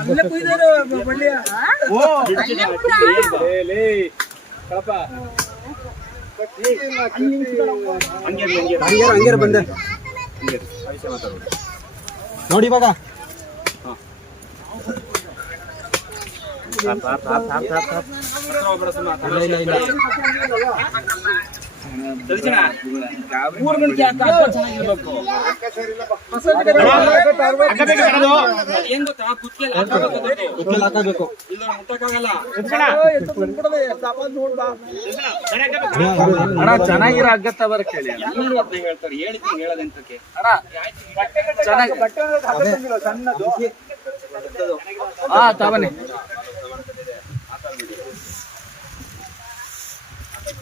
ಅಲ್ಲೇ ಕುಯ್ದಾರು ಬಳ್ಳಿಯ ಹಂಗೆ ಬಂದೆ ನೋಡಿ ಇವಾಗ ಚೆನ್ನಾಗಿರೋ ಅಗತ್ತ ಬರ ಕೇಳಿ ಹೇಳ್ತಾರೆ ಹೇಳದಂತಕ್ಕೆ ತವನೆ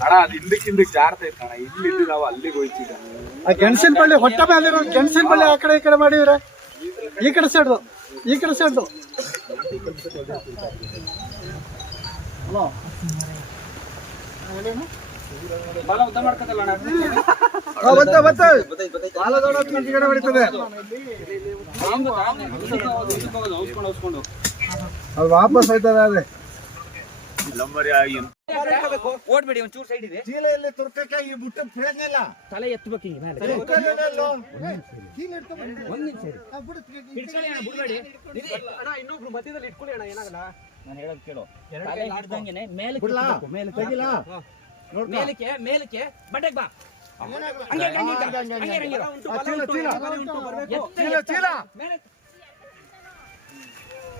ಅಣ್ಣ ಅದು ಹಿಂದಕ್ಕೆ ಜಾರ್ತೈತೆ ಅಣ್ಣ ಇಲ್ಲಿ ನಾವು ಅಲ್ಲಿಗೆ ಹೋಯ್ತೀವಿ ಆ ಗೆಣಸಿನ ಬಳ್ಳಿ ಹೊಟ್ಟೆ ಮೇಲೆ ಗೆಣಸಿನ ಬಳ್ಳಿ ಆ ಕಡೆ ಈ ಕಡೆ ಮಾಡಿವ್ರೆ ಈ ಕಡೆ ಸೈಡ್ದು ಬಾಲ ಉದ್ದ ಮಾಡ್ಕದಲ್ಲ ಅದು ವಾಪಸ್ ಆಯ್ತದ ಅದೇ ಓಡ್ಬೇಡಿ ಒಂಚೂರು ಸೈಡ್ ಇದೆ ಚೀಲ ಎಲ್ಲಿ ತುರ್ಕಕ್ಕೆ ಈ ಬುಟ್ಟ ಪ್ರಯೋಜನ ಇಲ್ಲ ತಲೆ ಎತ್ತಬೇಕು ಹಿಂಗೆ ಮೇಲೆ ಇನ್ನೊಬ್ರು ಮಧ್ಯದಲ್ಲಿ ಇಟ್ಕೊಳ್ಳಿ ಅಣ್ಣ ಏನಾಗಲ್ಲ ನಾನು ಹೇಳೋದು ಕೇಳು ತಲೆ ಹಿಡ್ದಂಗೆನೆ ಮೇಲಕ್ಕೆ ಬಟ್ಟೆಗೆ ಬಾ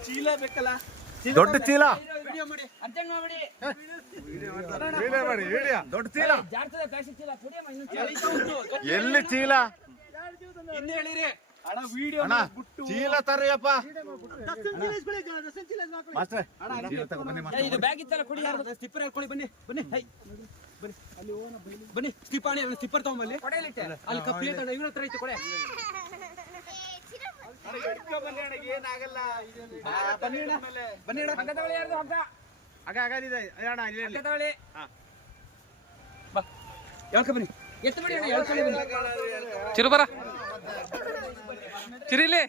ಚೀಲ ಬೇಕಲ್ಲ ದೊಡ್ಡ ಚೀಲ ದೊಡ್ಡ ಚೀಲ ಎಲ್ಲಿ ಚೀಲ ಹಿಂದೆ ಹೇಳಿರಿ ಚೀಲ ತರ್ರಿಯಪ್ಪ ಇದು ಬ್ಯಾಗ್ ಇತ್ತಲ್ಲ ಕೊಡಿ ಯಾರು ಸ್ಟಿಪ್ಪರ್ ಹಾಕೊಳ್ಳಿ ಬನ್ನಿ ಬನ್ನಿ ಬನ್ನಿ ಅಲ್ಲಿ ಬನ್ನಿ ಸ್ಟಿಪ್ಪರ್ ಸ್ಟಿಪ್ಪರ್ ತಗೊಂಬಲ್ಲಿ ಅಲ್ಲಿ ಕಪ್ಪಿ ಇವ್ರ ಹತ್ರ ಐತೆ ಕೊಡೆ ಚಿರು ಬರ ಚಿರಿಲಿ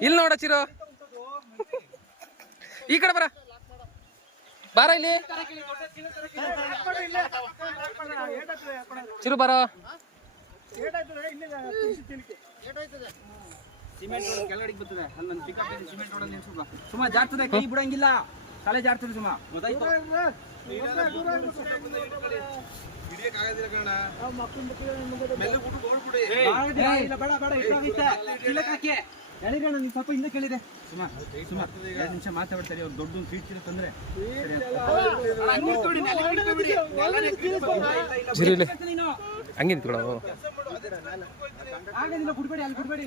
ಇಲ್ಲಿ ನೋಡ ಚಿರು ಈ ಕಡೆ ಬರ ಬಾರ ಇಲ್ಲಿ ಚಿರು ಬರ ಸಿಮೆಂಟ್ ರೋಡ್ ಕೆಳಗಡೆ ಬರ್ತದೆ ಅಲ್ಲಿ ನನ್ನ ಪಿಕಪ್ ಸಿಮೆಂಟ್ ರೋಡ್ ಅಲ್ಲಿ ಸುಮಾ ಜಾರ್ತದೆ ಕೈ ಬಿಡಂಗಿಲ್ಲ ತಲೆ ಜಾರ್ತದೆ ಸುಮಾ ಗೊತ್ತಾಯ್ತು ಸ್ವಲ್ಪ ಹಿಂದೆ ಕೇಳಿದೆ ಸುಮಾ 2 ನಿಮಿಷ ಮಾತಾಡ್ತಾರೆ ಅವ್ರು ದೊಡ್ಡ ಫೀಟ್ ಕಿಲೋ ತಂದ್ರೆ ಹಂಗೆ ನಿಂತ್ಕೊಳ ಆಗದಿಲ್ಲ ಬಿಡ್ಬೇಡಿ ಅಲ್ಲಿ ಬಿಡ್ಬೇಡಿ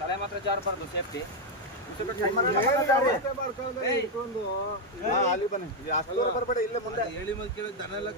ತಲೆ ಮಾತ್ರ ಜಾರಬಾರ್ದು ಸೇಫ್ಟಿ ಅಲ್ಲಿ ಬನ್ನಿ ಬರ್ಬೇಡ ಇಲ್ಲೇ ಮುಂದೆ ಹೇಳಿ ಮತ್ತೆ ದನ ಎಲ್ಲ